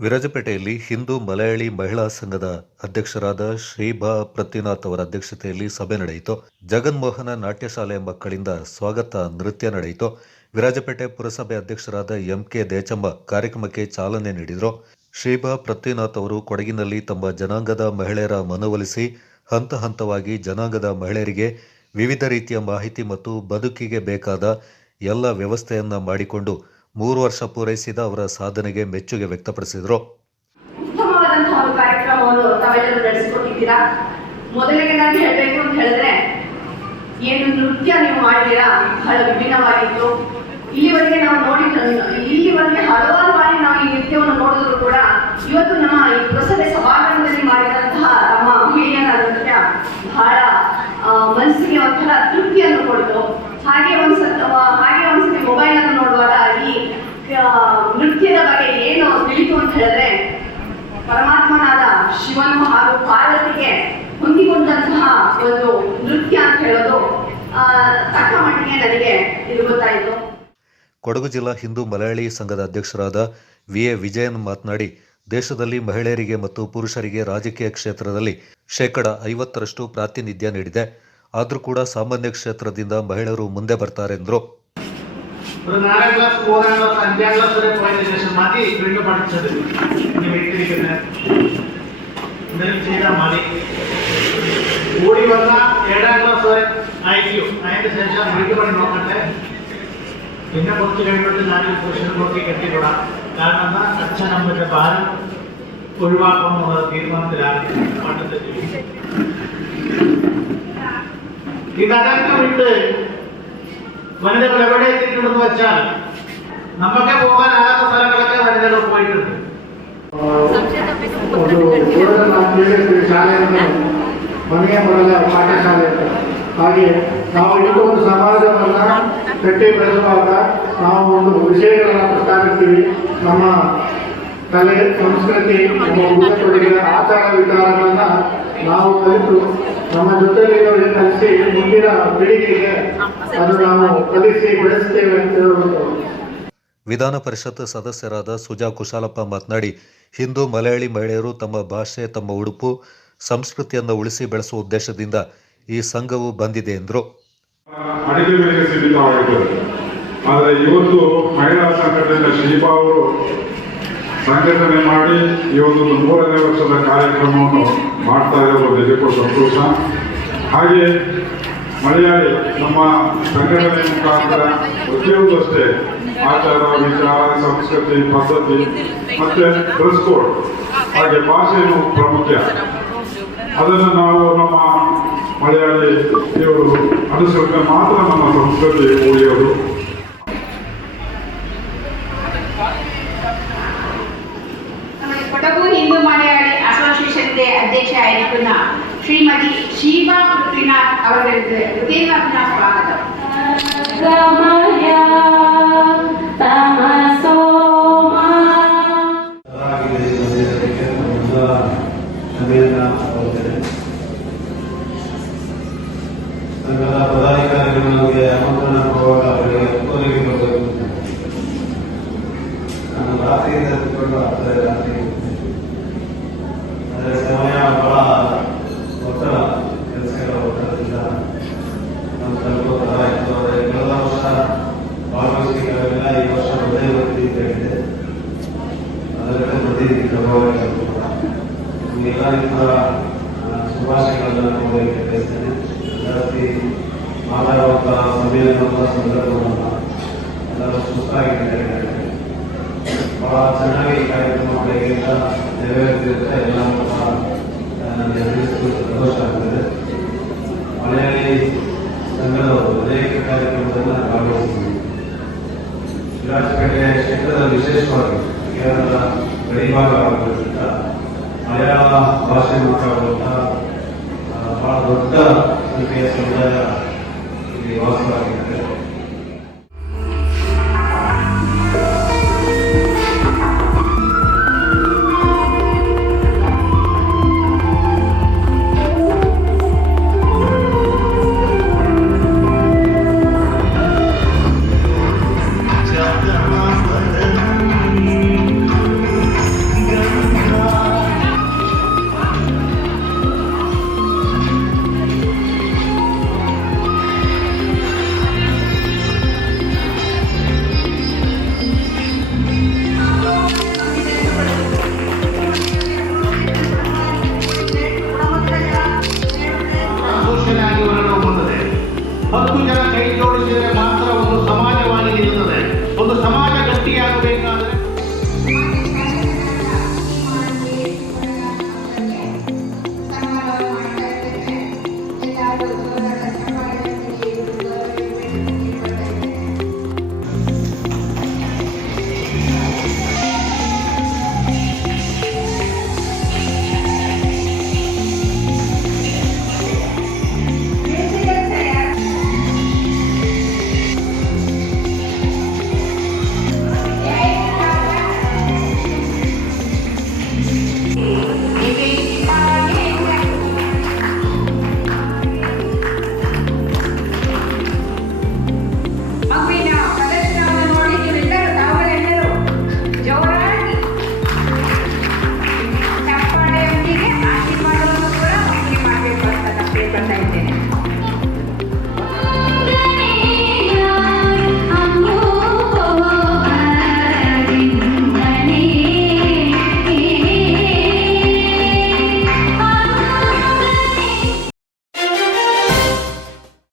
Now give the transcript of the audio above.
ವಿರಾಜಪೇಟೆಯಲ್ಲಿ ಹಿಂದೂ ಮಲಯಾಳಿ ಮಹಿಳಾ ಸಂಘದ ಅಧ್ಯಕ್ಷರಾದ ಶ್ರೀಭಾ ಪ್ರತಿನಾಥ್ ಅವರ ಅಧ್ಯಕ್ಷತೆಯಲ್ಲಿ ಸಭೆ ನಡೆಯಿತು. ಜಗನ್ಮೋಹನ ನಾಟ್ಯಶಾಲೆ ಮಕ್ಕಳಿಂದ ಸ್ವಾಗತ ನೃತ್ಯ ನಡೆಯಿತು. ವಿರಾಜಪೇಟೆ ಪುರಸಭೆ ಅಧ್ಯಕ್ಷರಾದ ಎಂಕೆ ದೇಚಂಬ ಕಾರ್ಯಕ್ರಮಕ್ಕೆ ಚಾಲನೆ ನೀಡಿದರು. ಶ್ರೀಭಾ ಪ್ರತಿನಾಥ್ ಅವರು ಕೊಡಗಿನಲ್ಲಿ ತಮ್ಮ ಜನಾಂಗದ ಮಹಿಳೆಯರ ಮನವೊಲಿಸಿ, ಹಂತ ಹಂತವಾಗಿ ಜನಾಂಗದ ಮಹಿಳೆಯರಿಗೆ ವಿವಿಧ ರೀತಿಯ ಮಾಹಿತಿ ಮತ್ತು ಬದುಕಿಗೆ ಬೇಕಾದ ಎಲ್ಲ ವ್ಯವಸ್ಥೆಯನ್ನ ಮಾಡಿಕೊಂಡು ಮೂರು ವರ್ಷ ಪೂರೈಸಿದ ಅವರ ಸಾಧನೆಗೆ ಮೆಚ್ಚುಗೆ ವ್ಯಕ್ತಪಡಿಸಿದರು. ಒಂದು ಮೊದಲನೇದಾಗಿ ಹೇಳಬೇಕು ಅಂತ ಹೇಳಿದ್ರೆ, ಏನು ನೃತ್ಯ ನೀವು ಮಾಡಿದ್ದೀರಾ? ಬಹಳ ವಿಭಿನ್ನವಾಗಿತ್ತು. ಇಲ್ಲಿವರೆಗೆ ನಾವು ನೋಡಿದ ಇಲ್ಲಿವರೆಗೆ ಹಲವಾರು ಬಾರಿ ನಾವು ಈ ನೃತ್ಯವನ್ನು ನೋಡಿದ್ರು ಕೂಡ ಇವತ್ತು ನಮ್ಮ ಈ ಪುರಸಭೆ ಸಭಾಂಗಣದಲ್ಲಿ ಮಾಡಿದಂತಹ ನಮ್ಮ ಮಹಿಳೆಯರ ನೃತ್ಯ ಬಹಳ ಮನಸ್ಸಿಗೆ ಒಂಥರ ತೃಪ್ತಿಯನ್ನು ಕೊಡ್ತು. ಹಾಗೆ ಒಂದ್ಸತ್ ಅಂತ ಹೇಳಿದ್ರೆ, ಪರಮಾತ್ಮನಾದ ಶಿವನು ಹಾಗೂ ಪಾರ್ವತಿಗೆ ಹೊಂದಿಕೊಂಡಂತಹ ಒಂದು ನೃತ್ಯ ಅಂತ ಹೇಳೋದು ತಕ್ಕ ಮಟ್ಟಿಗೆ ನನಗೆ ಇದು ಗೊತ್ತಾಯಿತು. ಕೊಡಗು ಜಿಲ್ಲಾ ಹಿಂದೂ ಮಲಯಾಳಿ ಸಂಘದ ಅಧ್ಯಕ್ಷರಾದ ವಿ ಎ ವಿಜಯನ್ ಮಾತನಾಡಿ, ದೇಶದಲ್ಲಿ ಮಹಿಳೆಯರಿಗೆ ಮತ್ತು ಪುರುಷರಿಗೆ ರಾಜಕೀಯ ಕ್ಷೇತ್ರದಲ್ಲಿ ಶೇಕಡ ಐವತ್ತರಷ್ಟು ಪ್ರಾತಿನಿಧ್ಯ ನೀಡಿದೆ. ಆದರೂ ಕೂಡ ಸಾಮಾನ್ಯ ಕ್ಷೇತ್ರದಿಂದ ಮಹಿಳೆಯರು ಮುಂದೆ ಬರ್ತಾರೆಂದರು ഒരു നാലാം ക്ലാസ് മൂന്നാം ക്ലാസ് അഞ്ചാം ക്ലാസ് വരെ പോയതിനു ശേഷം മതി വീണ്ടും പഠിച്ചത്. ഇനി വ്യക്തിരിക്കുന്നത് എന്തെങ്കിലും ചെയ്താൽ മതി. കൂടി വന്ന ഏഴാം ക്ലാസ് വരെ അയക്കും അതിന് ശേഷം വീട്ടുപണി നോക്കട്ടെ. പിന്നെ കുറച്ച് കഴിഞ്ഞിട്ട് ഞാനൊരു പുരുഷനെ നോക്കി കെട്ടിക്കൊടാം കാരണം എന്താ അച്ഛനമ്മയുടെ ഭാരം ഒഴിവാക്കണം എന്നുള്ള തീരുമാനത്തിലാണ് പണ്ടത്തെ ജീവിതം വിട്ട് വനിതകൾ എവിടെ എത്തിയിട്ടുണ്ടെന്ന് വെച്ചാൽ നമുക്ക് പോകാനാകാത്ത സ്ഥലങ്ങളൊക്കെ വനിതകൾ പോയിട്ടുണ്ട് ಒಂದು ಊರಲ್ಲಿ ನಾವು ಕೇಳಿರ್ತೀವಿ ಶಾಲೆಯನ್ನು ಮನೆಯ ಮೊದಲ ಪಾಠಶಾಲೆ ಅಂತ ಹಾಗೆ ನಾವು ಇಡೀ ಒಂದು ಸಮಾಜವನ್ನು ಕಟ್ಟಿ ಬೆಳೆಸುವಾಗ ನಾವು ಒಂದು ವಿಷಯಗಳನ್ನು ಪ್ರಸ್ತಾಪಿಸ್ತೀವಿ ನಮ್ಮ ಕಲೆ ಸಂಸ್ಕೃತಿ ನಮ್ಮ ಆಚಾರ ವಿಚಾರಗಳನ್ನ ನಾವು ಕಲಿತು ನಮ್ಮ ಜೊತೆಯಲ್ಲಿ ಕಲಿಸಿ ಮುಂದಿನ ಪೀಳಿಗೆಗೆ ಅದು ನಾವು ಕಲಿಸಿ ಬೆಳೆಸ್ತೇವೆ ಅಂತ ಹೇಳುವುದು ವಿಧಾನ ಪರಿಷತ್ ಸದಸ್ಯರಾದ ಸುಜಾ ಕುಶಾಲಪ್ಪ ಮಾತನಾಡಿ ಹಿಂದೂ ಮಲಯಾಳಿ ಮಹಿಳೆಯರು ತಮ್ಮ ಭಾಷೆ ತಮ್ಮ ಉಡುಪು ಸಂಸ್ಕೃತಿಯನ್ನು ಉಳಿಸಿ ಬೆಳೆಸುವ ಉದ್ದೇಶದಿಂದ ಈ ಸಂಘವು ಬಂದಿದೆ ಎಂದರು. ಆದರೆ ಇವತ್ತು ಮಹಿಳಾ ಸಂಘಟನೆ ಶಿಲ್ಪಾ ಅವರು ಸಂಘಟನೆ ಮಾಡಿ ಈ ಒಂದು ಮೂರನೇ ವರ್ಷದ ಕಾರ್ಯಕ್ರಮವನ್ನು ಮಾಡ್ತಾ ಇರೋದು ನಿಜಕ್ಕೂ ಸಂತೋಷ. ಹಾಗೆ ಮಲಯಾಳಿ ನಮ್ಮ ಸಂಘಟನೆ ಮುಖಾಂತರ ಪ್ರತಿಯೊಂದು ಅಷ್ಟೇ ಆಚಾರ, ವಿಚಾರ, ಸಂಸ್ಕೃತಿ, ಪದ್ಧತಿ ಮತ್ತೆ ಡ್ರೆಸ್ ಕೋಡ್ ಹಾಗೆ ಭಾಷೆಯೂ ಪ್ರಾಮುಖ್ಯ. ಅದನ್ನು ನಾವು ನಮ್ಮ ಮಲಯಾಳಿ ಇವರು ಅನುಸರಿಸಿದ್ರೆ ಮಾತ್ರ ನಮ್ಮ ಸಂಸ್ಕೃತಿ ಉಳಿಯೋದು. சுஷ்மா பிருத்விநாத் அவர்களுக்கு உதயவாபினா சுவாகதம் ಪದಾಧಿಕಾರಿಗಳೊಂದಿಗೆ ಆಮಂತ್ರಣ ಪೂರ್ವಕ ಅವರಿಗೆ ಕೋರಿಕೆ ಕೊಡಬೇಕು ನಾನು ರಾತ್ರಿಯಿಂದ ಕೂತ್ಕೊಂಡು ಆಗ್ತಾ ಇಲ್ಲ ಅದರ ಸಮಯ ಬಹಳ ಚೆನ್ನಾಗಿ ಈ ಕಾರ್ಯಕ್ರಮ ಬೆಳಗ್ಗೆಯಿಂದ ನೆರವೇರುತ್ತಿರುತ್ತೆ ಎಲ್ಲ ಸಂತೋಷ ಆಗ್ತದೆ ಕ್ಷೇತ್ರದಲ್ಲಿ ವಿಶೇಷವಾಗಿ ಕೇರಳದ ಗಡಿಭಾಗವಾಗಿರೋದ್ರಿಂದ ಮಲಯಾಳ ಭಾಷೆ ಮಾತಾಡುವಂತಹ ಬಹಳ ದೊಡ್ಡ ಸಂಖ್ಯೆಯ ಸಮುದಾಯ ಇಲ್ಲಿ ವಾಸವಾಗಿದೆ